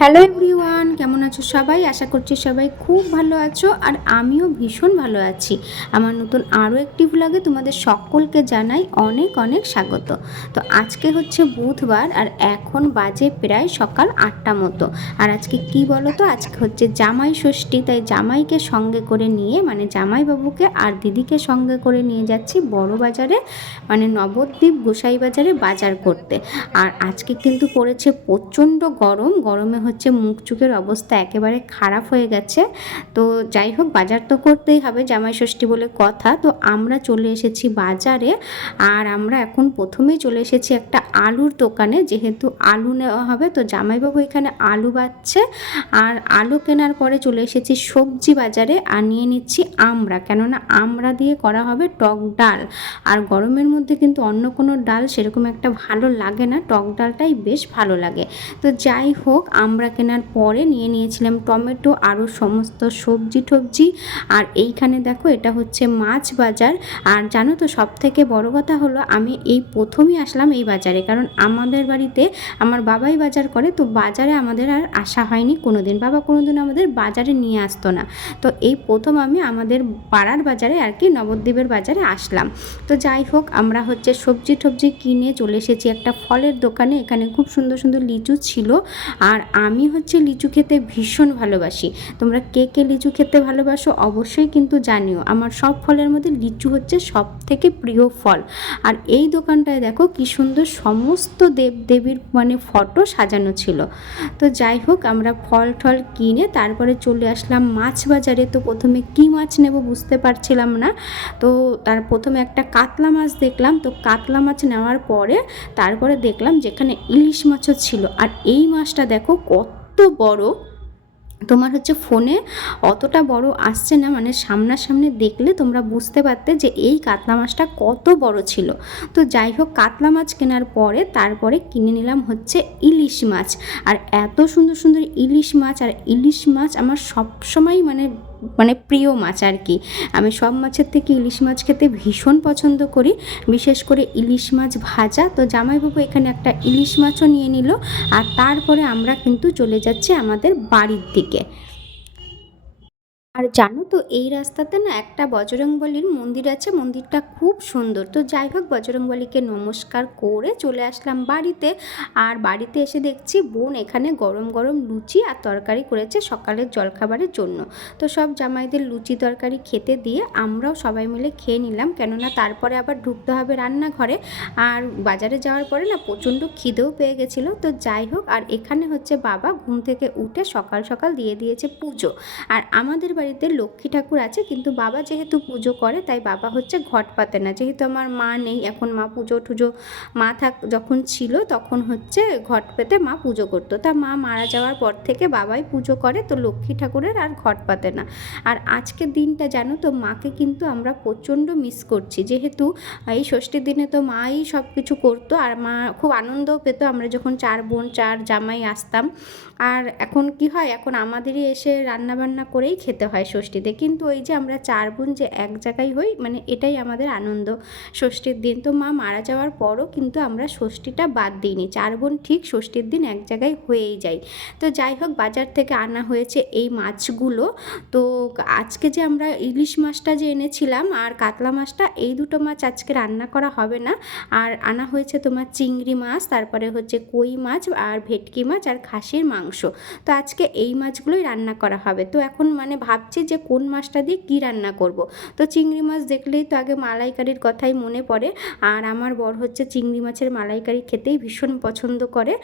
Hello everyone কেমন আছো সবাই? আশা করছি সবাই খুব ভালো আছো আর আমিও ভীষণ ভালো আছি। আমার নতুন আরও একটি ভ্লগে তোমাদের সকলকে জানাই অনেক অনেক স্বাগত। তো আজকে হচ্ছে বুধবার আর এখন বাজে প্রায় সকাল আটটা মতো। আর আজকে কি বলো তো আজকে হচ্ছে জামাই ষষ্ঠী, তাই জামাইকে সঙ্গে করে নিয়ে মানে জামাইবাবুকে আর দিদিকে সঙ্গে করে নিয়ে যাচ্ছি বড় বাজারে মানে নবদ্বীপ গোসাই বাজারে বাজার করতে। আর আজকে কিন্তু পড়েছে প্রচণ্ড গরম, গরমে হচ্ছে মুখ চুকের অবস্থা একেবারে খারাপ হয়ে গেছে। তো যাই হোক, বাজার তো করতেই হবে জামাই ষষ্ঠী বলে কথা। তো আমরা চলে এসেছি বাজারে আর আমরা এখন প্রথমেই চলে এসেছি একটা আলুর দোকানে। যেহেতু আলু নেওয়া হবে, তো জামাইবাবু এখানে আলু বাচ্ছে আর আলু কেনার পরে চলে এসেছি সবজি বাজারে আর নিয়ে নিচ্ছি আমরা কেননা আমরা দিয়ে করা হবে টক ডাল। আর গরমের মধ্যে কিন্তু অন্য কোনো ডাল সেরকম একটা ভালো লাগে না। টক ডালটাই বেশ ভালো লাগে। তো যাই হোক আমরা কেনার পরে নিয়ে নিয়েছিলাম টমেটো আরও সমস্ত সবজি টবজি। আর এইখানে দেখো এটা হচ্ছে মাছ বাজার। আর জানো তো সব থেকে বড় কথা হলো আমি এই প্রথমই আসলাম এই বাজারে। কারণ আমাদের বাড়িতে আমার বাবাই বাজার করে, তো বাজারে আমাদের আর আসা হয়নি কোনো দিন বাবা কোনো দিন আমাদের বাজারে নিয়ে আসতো না। তো এই প্রথম আমি আমাদের পাড়ার বাজারে আর কি নবদ্বীপের বাজারে আসলাম। তো যাই হোক, আমরা হচ্ছে সবজি টবজি কিনে চলে এসেছি একটা ফলের দোকানে। এখানে খুব সুন্দর সুন্দর লিচু ছিল। আর আমি হচ্ছে লিচু খেতে ভীষণ ভালোবাসি। তোমরা কে কে লিচু খেতে ভালোবাসো অবশ্যই কিন্তু জানিও। আমার সব ফলের মধ্যে লিচু হচ্ছে সব থেকে প্রিয় ফল। আর এই দোকানটায় দেখো কি সুন্দর সমস্ত দেব দেবীর মানে ফটো সাজানো ছিল। তো যাই হোক, আমরা ফল টল কিনে তারপরে চলে আসলাম মাছ বাজারে। তো প্রথমে কি মাছ নেব বুঝতে পারছিলাম না। তো তার প্রথমে একটা কাতলা মাছ দেখলাম। তো কাতলা মাছ নেওয়ার পরে তারপরে দেখলাম যেখানে ইলিশ মাছও ছিল। আর এই মাছটা দেখো কত বড়? তোমার হচ্ছে ফোনে অতটা বড় আসছে না মানে সামনাসামনি দেখলে তোমরা বুঝতে পারতে যে এই কাতলা মাছটা কত বড় ছিল। তো যাই হোক, কাতলা মাছ কেনার পরে তারপরে কিনে নিলাম হচ্ছে ইলিশ মাছ। আর এত সুন্দর সুন্দর ইলিশ মাছ, আর ইলিশ মাছ আমার সবসময় মানে মানে প্রিয় মাছ আর কি। আমি সব মাছের থেকে ইলিশ মাছ খেতে ভীষণ পছন্দ করি, বিশেষ করে ইলিশ মাছ ভাজা। তো জামাইবাবু এখানে একটা ইলিশ মাছও নিয়ে নিল, আর তারপরে আমরা কিন্তু চলে যাচ্ছি আমাদের বাড়ির দিকে। আর জানো তো, এই রাস্তাতে না একটা বজরংবলীর মন্দির আছে, মন্দিরটা খুব সুন্দর। তো যাই হোক, বজরংবলীকে নমস্কার করে চলে আসলাম বাড়িতে। আর বাড়িতে এসে দেখছি বোন এখানে গরম গরম লুচি আর তরকারি করেছে সকালের জলখাবারের জন্য। তো সব জামাইদের লুচি তরকারি খেতে দিয়ে আমরাও সবাই মিলে খেয়ে নিলাম। কেননা তারপরে আবার ঢুকতে হবে রান্নাঘরে। আর বাজারে যাওয়ার পরে না প্রচণ্ড খিদেও পেয়ে গেছিল। তো যাই হোক, আর এখানে হচ্ছে বাবা ঘুম থেকে উঠে সকাল সকাল দিয়ে দিয়েছে পুজো। আর আমাদের বাড়িতে লক্ষ্মী ঠাকুর আছে, কিন্তু বাবা যেহেতু পুজো করে, তাই বাবা হচ্ছে ঘট পাতে না। যেহেতু আমার মা নেই, এখন মা পুজো টুজো, মা থাক, যখন ছিল তখন হচ্ছে ঘট পেতে মা পুজো করতো। তা মা মারা যাওয়ার পর থেকে বাবাই পুজো করে, তো লক্ষ্মী ঠাকুরের আর ঘট পাতে না। আর আজকের দিনটা জানো তো, মাকে কিন্তু আমরা প্রচণ্ড মিস করছি। যেহেতু এই ষষ্ঠীর দিনে তো মাই সব কিছু করতো, আর মা খুব আনন্দও পেতো। আমরা যখন চার বোন, চার জামাই আসতাম, আর এখন কি হয়, এখন আমাদেরই এসে রান্না বান্না করেই খেতে হয় ষষ্ঠীতে। কিন্তু ওই যে আমরা চার বোন যে এক জায়গায় হই মানে এটাই আমাদের আনন্দ। ষষ্ঠীর দিন তো মা মারা যাওয়ার পরও কিন্তু আমরা ষষ্ঠীটা বাদ দিইনি। চার বোন ঠিক ষষ্ঠীর দিন এক জায়গায় হয়েই যাই তো যাই হোক, বাজার থেকে আনা হয়েছে এই মাছগুলো। তো আজকে যে আমরা ইলিশ মাছটা যে এনেছিলাম আর কাতলা মাছটা, এই দুটো মাছ আজকে রান্না করা হবে না। আর আনা হয়েছে তোমার চিংড়ি মাছ, তারপরে হচ্ছে কই মাছ আর ভেটকি মাছ আর খাসির মাংস। তো আজকে এই মাছগুলোই রান্না করা হবে। তো এখন মানে ভাবছি যে কোন মাছটা দিয়ে কী রান্না করব। তো চিংড়ি মাছ দেখলেই তো আগে মালাইকারির কথাই মনে পড়ে। আর আমার বর হচ্ছে চিংড়ি মাছের মালাইকারি খেতেই ভীষণ পছন্দ করে।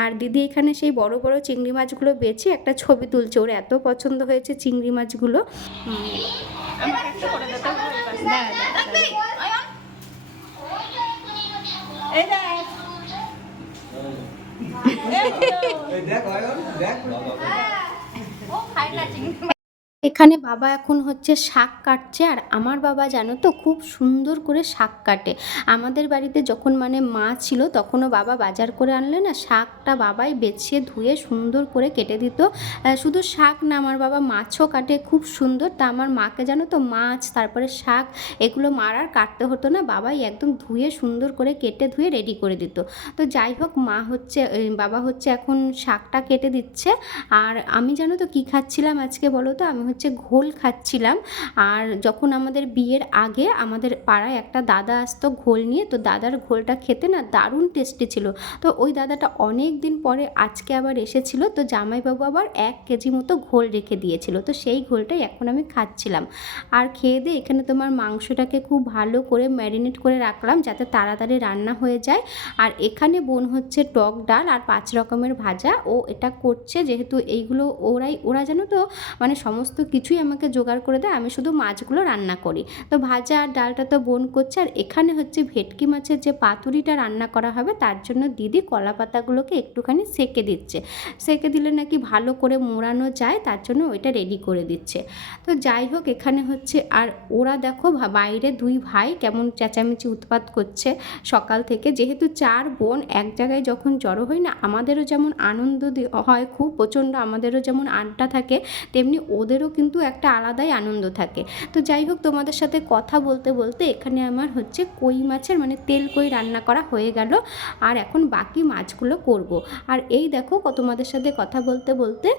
আর দিদি এখানে সেই বড় বড় চিংড়ি মাছগুলো বেছে একটা ছবি তুলছে। ওর এত পছন্দ হয়েছে চিংড়ি মাছগুলো। এখানে বাবা এখন হচ্ছে শাক কাটছে আর আমার বাবা জানো তো খুব সুন্দর করে শাক কাটে। আমাদের বাড়িতে যখন মানে মা ছিল তখনও বাবা বাজার করে আনলে না শাকটা বাবাই বেছে ধুয়ে সুন্দর করে কেটে দিত। শুধু শাক না, আমার বাবা মাছও কাটে খুব সুন্দর। তা আমার মাকে জানো তো মাছ, তারপরে শাক এগুলো মারার কাটতে হতো না, বাবাই একদম ধুয়ে সুন্দর করে কেটে ধুয়ে রেডি করে দিত। তো যাই হোক, মা হচ্ছে বাবা হচ্ছে এখন শাকটা কেটে দিচ্ছে। আর আমি জানো তো কী খাচ্ছিলাম আজকে বলো তো? আমি হচ্ছে ঘোল খাচ্ছিলাম। আর যখন আমাদের বিয়ের আগে আমাদের পাড়ায় একটা দাদা আসতো ঘোল নিয়ে, তো দাদার ঘোলটা খেতে না দারুণ টেস্টি ছিল। তো ওই দাদাটা অনেক দিন পরে আজকে আবার এসেছিল, তো জামাইবাবু আবার এক কেজি মতো ঘোল রেখে দিয়েছিল। তো সেই ঘোলটাই এখন আমি খাচ্ছিলাম। আর খেয়ে দিয়ে এখানে তোমার মাংসটাকে খুব ভালো করে ম্যারিনেট করে রাখলাম, যাতে তাড়াতাড়ি রান্না হয়ে যায়। আর এখানে বোন হচ্ছে টক ডাল আর পাঁচ রকমের ভাজা। ও এটা করছে, যেহেতু এইগুলো ওরাই, ওরা জানো তো মানে সমস্ত কিছুই আমাকে জোগাড় করে দেয়, আমি শুধু মাছগুলো রান্না করি। তো ভাজা আর ডালটা তো বোন করছে, আর এখানে হচ্ছে ভেটকি মাছের যে পাতুরিটা রান্না করা হবে, তার জন্য দিদি কলা পাতাগুলোকে একটুখানি সেকে দিচ্ছে। সেকে দিলে নাকি ভালো করে মোড়ানো যায়, তার জন্য ওইটা রেডি করে দিচ্ছে। তো যাই হোক, এখানে হচ্ছে, আর ওরা দেখো বাইরে দুই ভাই কেমন চেঁচামেচি উৎপাত করছে সকাল থেকে। যেহেতু চার বোন, এক জায়গায় যখন জড়ো হয় না, আমাদেরও যেমন আনন্দ হয় খুব, প্রচণ্ড আমাদেরও যেমন আড্ডা থাকে, তেমনি ওদেরও কিন্তু একটা আলাদাই আনন্দ থাকে। তো যাই হোক, তোমাদের সাথে কথা বলতে বলতে এখানে আমার হচ্ছে কই মাছের মানে তেল কই রান্না করা হয়ে গেল। আর এখন বাকি মাছগুলো করব। আর এই দেখো তোমাদের সাথে কথা বলতে বলতে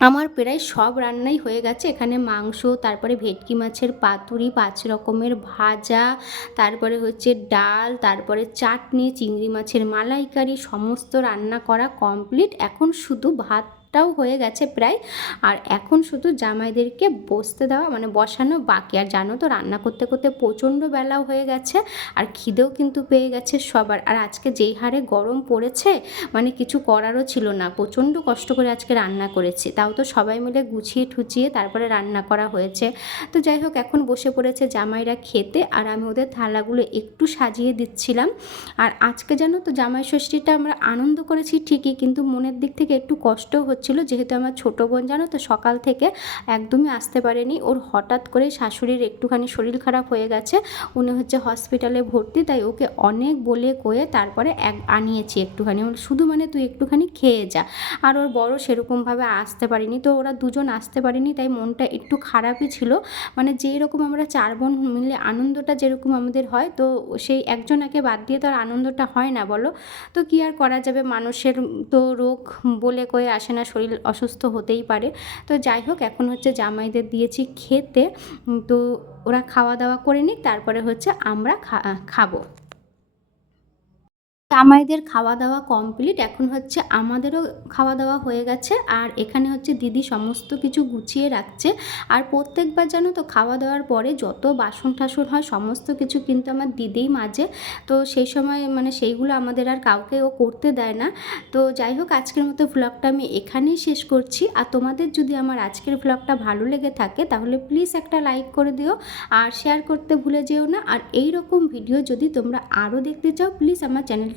আমার প্রায় সব রান্নাই হয়ে গেছে। এখানে মাংস, তারপরে ভেটকি মাছের পাতুরি, পাঁচ রকমের ভাজা, তারপরে হচ্ছে ডাল, তারপরে চাটনি, চিংড়ি মাছের মালাইকারি, সমস্ত রান্না করা কমপ্লিট। এখন শুধু ভাতটাও হয়ে গেছে প্রায়। আর এখন শুধু জামাইদেরকে বসতে দেওয়া মানে বসানো বাকি। আর জানো তো রান্না করতে করতে প্রচণ্ড বেলাও হয়ে গেছে, আর খিদেও কিন্তু পেয়ে গেছে সবার। আর আজকে যেই হারে গরম পড়েছে মানে কিছু করারও ছিল না। প্রচণ্ড কষ্ট করে আজকে রান্না করেছি। তাও তো সবাই মিলে গুছিয়ে ঠুচিয়ে তারপরে রান্না করা হয়েছে। তো যাই হোক, এখন বসে পড়েছে জামাইরা খেতে, আর আমি ওদের থালাগুলো একটু সাজিয়ে দিচ্ছিলাম। আর আজকে জানো তো জামাই ষষ্ঠীটা আমরা আনন্দ করেছি ঠিকই, কিন্তু মনের দিক থেকে একটু কষ্টও হচ্ছিল, যেহেতু আমার ছোটো বোন জানো তো, সকাল থেকে একদমই আসতে পারেনি। ওর হঠাৎ করে শাশুড়ির একটুখানি শরীর খারাপ হয়ে গেছে। উনি হচ্ছে হসপিটালে ভর্তি, তাই ওকে অনেক বলে কয়ে তারপরে এক আনিয়েছি একটুখানি। শুধু মানে তুই একটুখানি খেয়ে যা। আর ওর বড় সেরকমভাবে আসতে পারিনি। তো ওরা দুজন আসতে পারেনি, তাই মনটা একটু খারাপই ছিল। মানে যেই রকম আমরা চার বোন মিলে আনন্দটা যেরকম আমাদের হয়, তো সেই একজনাকে বাদ দিয়ে তো আর আনন্দটা হয় না, বলো? তো কি আর করা যাবে? মানুষের তো রোগ বলে কয়ে আসে না শরীর অসুস্থ হতেই পারে। তো যাই হোক, এখন হচ্ছে জামাইদের দিয়েছি খেতে। তো ওরা খাওয়া দাওয়া করে নিক, তারপরে হচ্ছে আমরা খাব। জামাইদের খাওয়া দাওয়া কমপ্লিট। এখন হচ্ছে আমাদেরও খাওয়া দাওয়া হয়ে গেছে। আর এখানে হচ্ছে দিদি সমস্ত কিছু গুছিয়ে রাখছে। আর প্রত্যেকবার জানো তো খাওয়া দাওয়ার পরে যত বাসন টাসন হয়, সমস্ত কিছু কিন্তু আমার দিদিই মাজে। তো সেই সময় মানে সেইগুলো আমাদের আর কাউকে ও করতে দেয় না। তো যাই হোক, আজকের মতো ভ্লগটা আমি এখানেই শেষ করছি। আর তোমাদের যদি আমার আজকের ভ্লগটা ভালো লেগে থাকে, তাহলে প্লিজ একটা লাইক করে দিও। আর শেয়ার করতে ভুলে যেও না। আর এই রকম ভিডিও যদি তোমরা আরও দেখতে চাও প্লিজ আমার